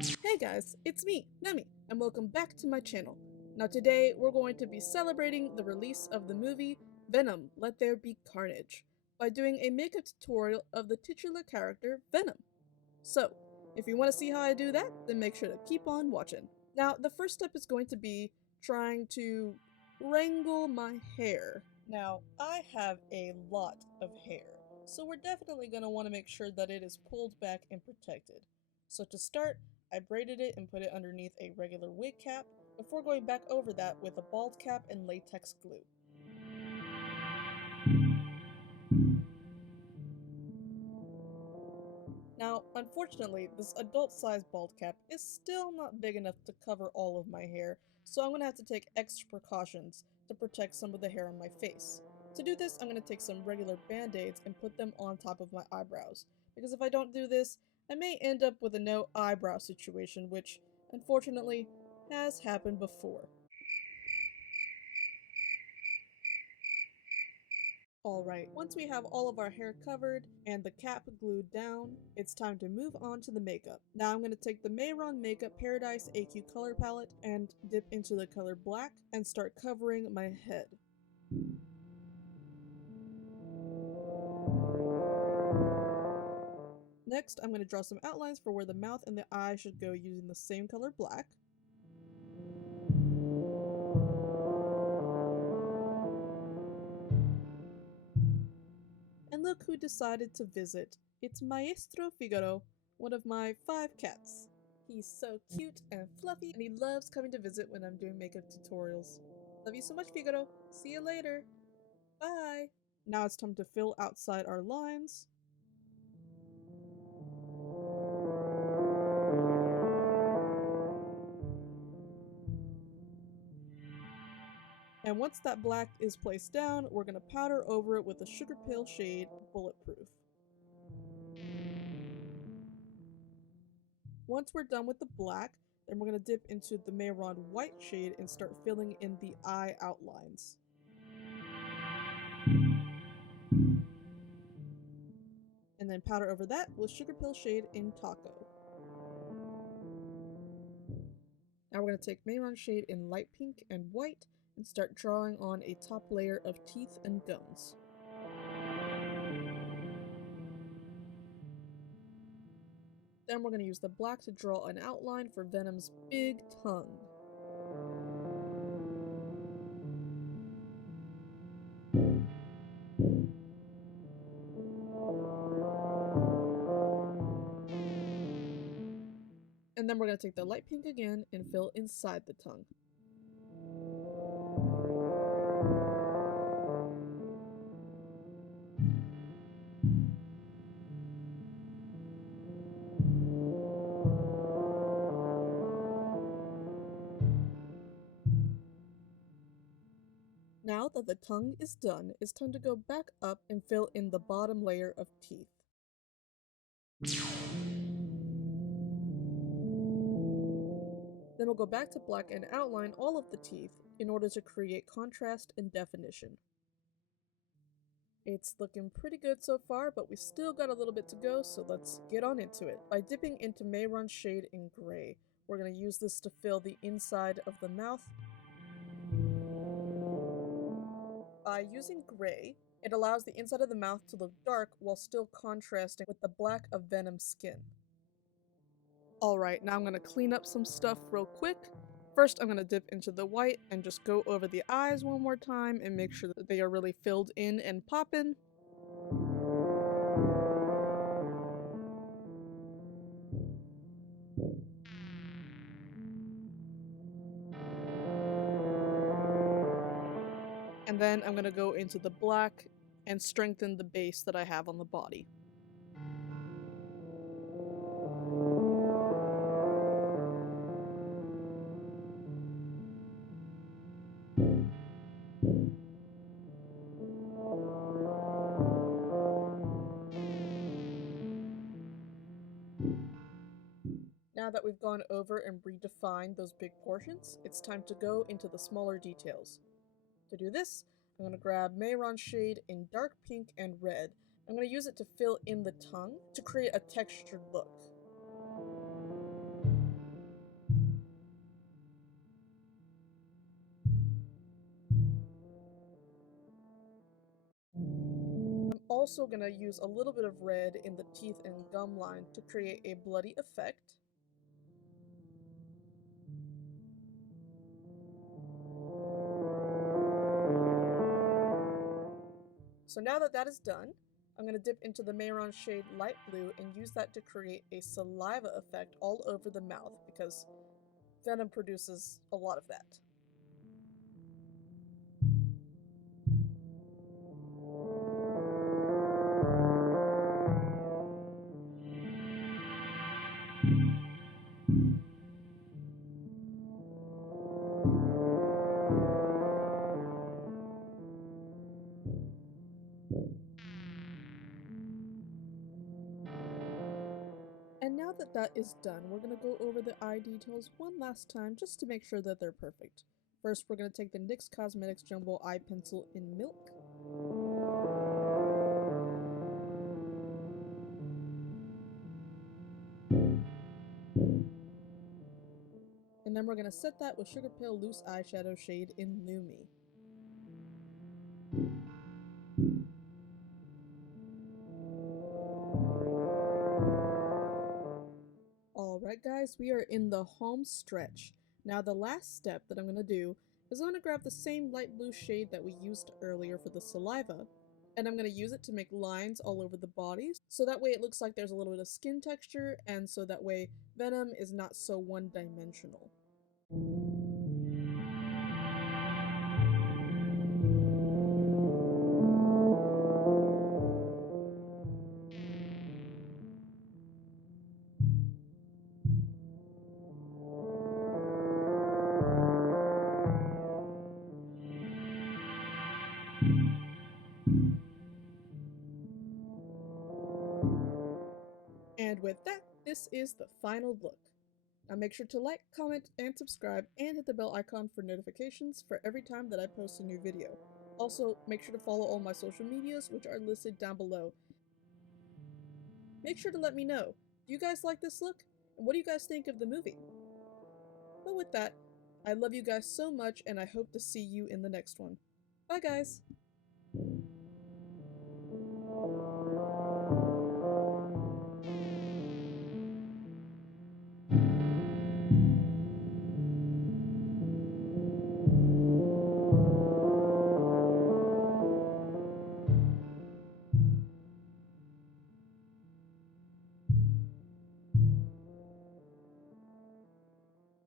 Hey guys, it's me, Memi, and welcome back to my channel. Now today we're going to be celebrating the release of the movie Venom, Let There Be Carnage by doing a makeup tutorial of the titular character Venom. So, if you want to see how I do that, then make sure to keep on watching. Now, the first step is going to be trying to wrangle my hair. Now, I have a lot of hair, so we're definitely going to want to make sure that it is pulled back and protected. So to start, I braided it and put it underneath a regular wig cap before going back over that with a bald cap and latex glue. Now, unfortunately, this adult-sized bald cap is still not big enough to cover all of my hair, so I'm going to have to take extra precautions to protect some of the hair on my face. To do this, I'm going to take some regular band-aids and put them on top of my eyebrows, because if I don't do this, I may end up with a no eyebrow situation, which, unfortunately, has happened before. Alright, once we have all of our hair covered and the cap glued down, it's time to move on to the makeup. Now I'm going to take the Mayron Makeup Paradise AQ color palette and dip into the color black and start covering my head. Next, I'm going to draw some outlines for where the mouth and the eye should go using the same color black. And look who decided to visit. It's Maestro Figaro, one of my 5 cats. He's so cute and fluffy, and he loves coming to visit when I'm doing makeup tutorials. Love you so much, Figaro. See you later. Bye. Now it's time to fill outside our lines. And once that black is placed down, we're going to powder over it with a sugar pale shade Bulletproof. Once we're done with the black, then we're going to dip into the Mayron white shade and start filling in the eye outlines. And then powder over that with sugar pill shade in Taco. Now we're going to take Mayron shade in light pink and white and start drawing on a top layer of teeth and gums. Then we're going to use the black to draw an outline for Venom's big tongue. And then we're going to take the light pink again and fill inside the tongue. Now that the tongue is done, it's time to go back up and fill in the bottom layer of teeth. Then we'll go back to black and outline all of the teeth in order to create contrast and definition. It's looking pretty good so far, but we still got a little bit to go, so let's get on into it. By dipping into Mayron's shade in gray, we're going to use this to fill the inside of the mouth. By using gray, it allows the inside of the mouth to look dark while still contrasting with the black of Venom's skin. Alright, now I'm going to clean up some stuff real quick. First, I'm going to dip into the white and just go over the eyes one more time and make sure that they are really filled in and poppin'. And then I'm going to go into the black and strengthen the base that I have on the body. Now that we've gone over and redefined those big portions, it's time to go into the smaller details. To do this, I'm going to grab Mayron shade in dark pink and red. I'm going to use it to fill in the tongue to create a textured look. also going to use a little bit of red in the teeth and gum line to create a bloody effect. So now that that is done, I'm going to dip into the Mayron shade light blue and use that to create a saliva effect all over the mouth, because Venom produces a lot of that. And now that that is done, we're going to go over the eye details one last time just to make sure that they're perfect. First, we're going to take the NYX Cosmetics Jumbo Eye Pencil in Milk. And then we're going to set that with Sugar Pale Loose Eyeshadow shade in Memi. Alright guys, we are in the home stretch. Now the last step that I'm going to do is I'm going to grab the same light blue shade that we used earlier for the saliva, and I'm going to use it to make lines all over the body, so that way it looks like there's a little bit of skin texture, and so that way Venom is not so one-dimensional. And with that, this is the final look. Now make sure to like, comment, and subscribe, and hit the bell icon for notifications for every time that I post a new video. Also, make sure to follow all my social medias, which are listed down below. Make sure to let me know, do you guys like this look? And what do you guys think of the movie? But with that, I love you guys so much, and I hope to see you in the next one. Bye guys!